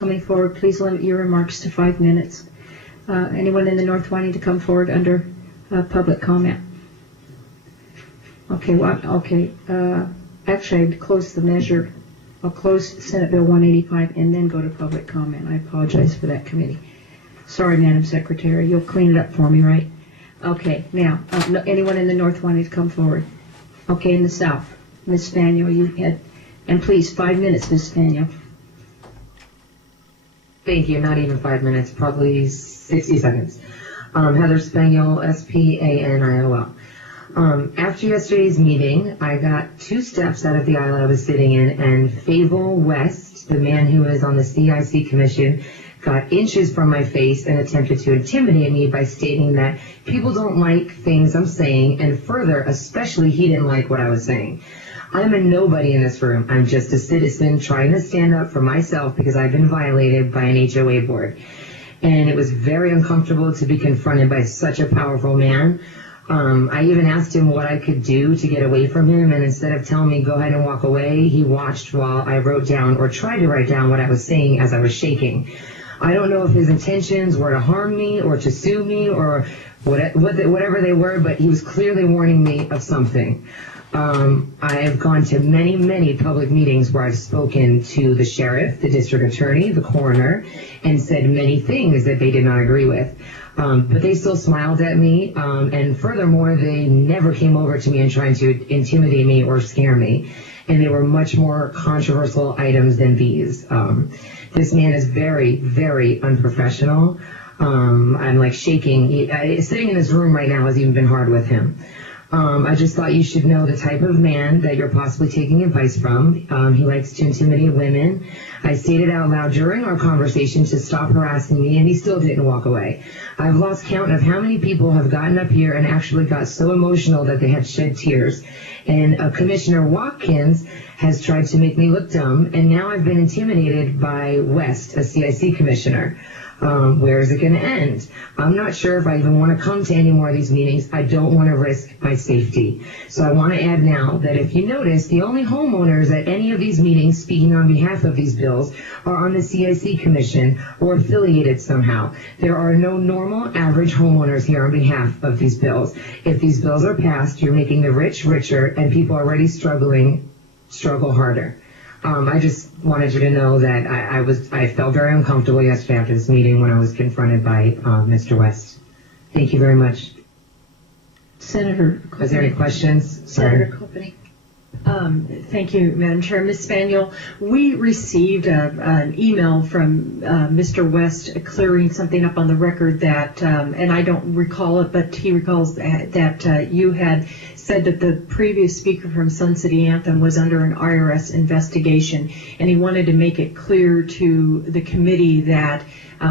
Coming forward, please limit your remarks to 5 minutes. Anyone in the north wanting to come forward under public comment? Okay, actually, I'd close the measure. I'll close Senate Bill 185 and then go to public comment. I apologize for that, committee. Sorry, Madam Secretary. You'll clean it up for me, right? Okay, now, anyone in the north wanting to come forward? Okay, in the south. Ms. Spaniel, you had, and please, 5 minutes, Ms. Spaniel. Thank you. Not even 5 minutes, probably 60 seconds. Heather Spaniel, S-P-A-N-I-O-L. After yesterday's meeting, I got 2 steps out of the aisle I was sitting in, and Fable West, the man who is on the CIC Commission, got inches from my face and attempted to intimidate me by stating that people don't like things I'm saying, and further, especially he didn't like what I was saying. I'm a nobody in this room. I'm just a citizen trying to stand up for myself because I've been violated by an HOA board. And it was very uncomfortable to be confronted by such a powerful man. I even asked him what I could do to get away from him, and instead of telling me go ahead and walk away, he watched while I wrote down or tried to write down what I was saying as I was shaking. I don't know if his intentions were to harm me or to sue me or whatever they were, but he was clearly warning me of something. I have gone to many, many public meetings where I've spoken to the sheriff, the district attorney, the coroner, and said many things that they did not agree with. But they still smiled at me, and furthermore, they never came over to me and tried to intimidate me or scare me. And they were much more controversial items than these. This man is very, very unprofessional. I'm like shaking. Sitting in this room right now has even been hard with him. I just thought you should know the type of man that you're possibly taking advice from. He likes to intimidate women. I stated out loud during our conversation to stop harassing me, and he still didn't walk away. I've lost count of how many people have gotten up here and actually got so emotional that they had shed tears. And Commissioner Watkins has tried to make me look dumb, and now I've been intimidated by West, a CIC commissioner. Where is it going to end? I'm not sure if I even want to come to any more of these meetings. I don't want to risk my safety. So I want to add now that if you notice, the only homeowners at any of these meetings speaking on behalf of these bills are on the CIC Commission or affiliated somehow. There are no normal, average homeowners here on behalf of these bills. If these bills are passed, you're making the rich richer and people already struggling struggle harder. I just wanted you to know that I felt very uncomfortable yesterday after this meeting when I was confronted by Mr. West. Thank you very much. Senator Copley. Is there any questions? Sorry. Senator Copley. Thank you, Madam Chair. Ms. Spaniel, we received an email from Mr. West clearing something up on the record that, and I don't recall it, but he recalls that you had said that the previous speaker from Sun City Anthem was under an IRS investigation, and he wanted to make it clear to the committee that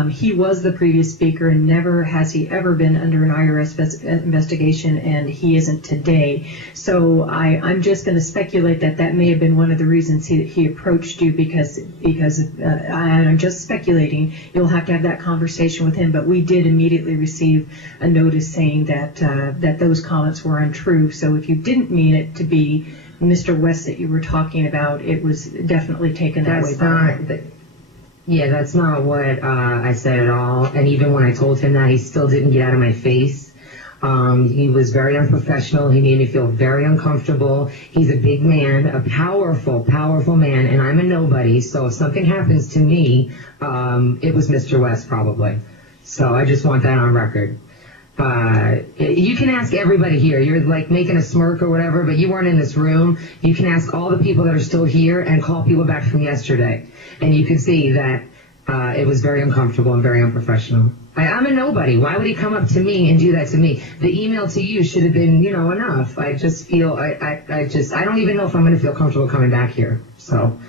he was the previous speaker and never has he ever been under an IRS investigation, and he isn't today. So I'm just going to speculate that that may have been one of the reasons he approached you, because I'm just speculating. You'll have to have that conversation with him, but we did immediately receive a notice saying that those comments were untrue. So if you didn't mean it to be Mr. West that you were talking about, it was definitely taken that way. Yeah, that's not what I said at all. And even when I told him that, he still didn't get out of my face. He was very unprofessional. He made me feel very uncomfortable. He's a big man, a powerful, powerful man, and I'm a nobody. So if something happens to me, it was Mr. West probably. So I just want that on record. You can ask everybody here. You're like making a smirk or whatever, but you weren't in this room. You can ask all the people that are still here and call people back from yesterday. And you can see that it was very uncomfortable and very unprofessional. I'm a nobody. Why would he come up to me and do that to me? The email to you should have been, enough. I just feel, I don't even know if I'm going to feel comfortable coming back here. So,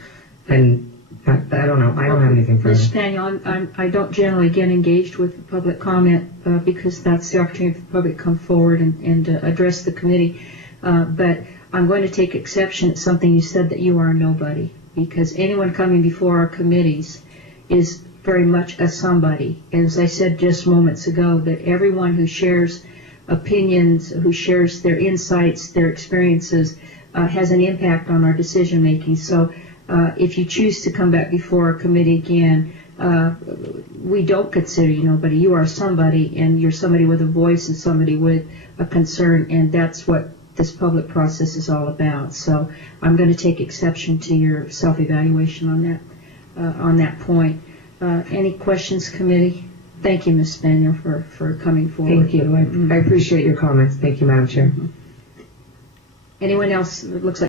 and I don't know. I don't have anything further. Ms. Spaniel, I don't generally get engaged with public comment because that's the opportunity for the public to come forward and address the committee. But I'm going to take exception at something you said, that you are a nobody, because anyone coming before our committees is very much a somebody. And as I said just moments ago, that everyone who shares opinions, who shares their insights, their experiences, has an impact on our decision making. So if you choose to come back before our committee again, we don't consider you nobody. You are somebody, and you're somebody with a voice and somebody with a concern, and that's what this public process is all about. So I'm going to take exception to your self-evaluation on that point. Any questions, committee? Thank you, Ms. Spaniel, for coming forward. Thank you. I appreciate your comments. Thank you, Madam Chair. Anyone else? It looks like